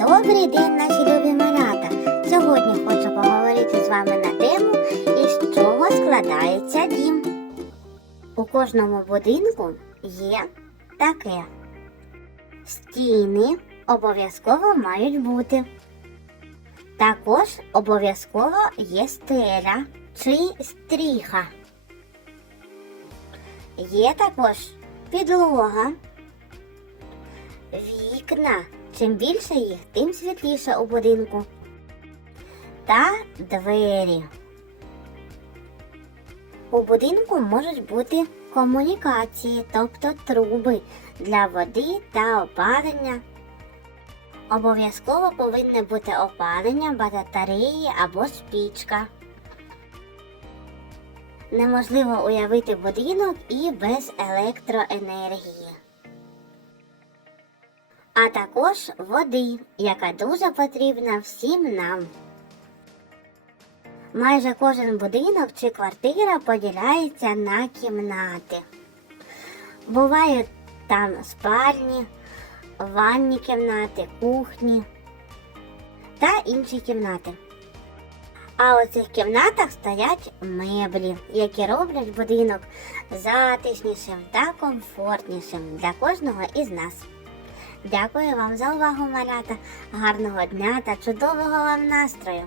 Добрий день, наші любі малята! Сьогодні хочу поговорити з вами на тему, із чого складається дім. У кожному будинку є таке. Стіни обов'язково мають бути. Також обов'язково є стеля чи стріха. Є також підлога, вікна. Чим більше їх, тим світліше у будинку. Та двері. У будинку можуть бути комунікації, тобто труби для води та опалення. Обов'язково повинне бути опалення, батареї або спічка. Неможливо уявити будинок і без електроенергії а також води, яка дуже потрібна всім нам. Майже кожен будинок чи квартира поділяється на кімнати. Бувають там спальні, ванні кімнати, кухні та інші кімнати. А у цих кімнатах стоять меблі, які роблять будинок затишнішим та комфортнішим для кожного із нас. Дякую вам за увагу, малята. Гарного дня та чудового вам настрою!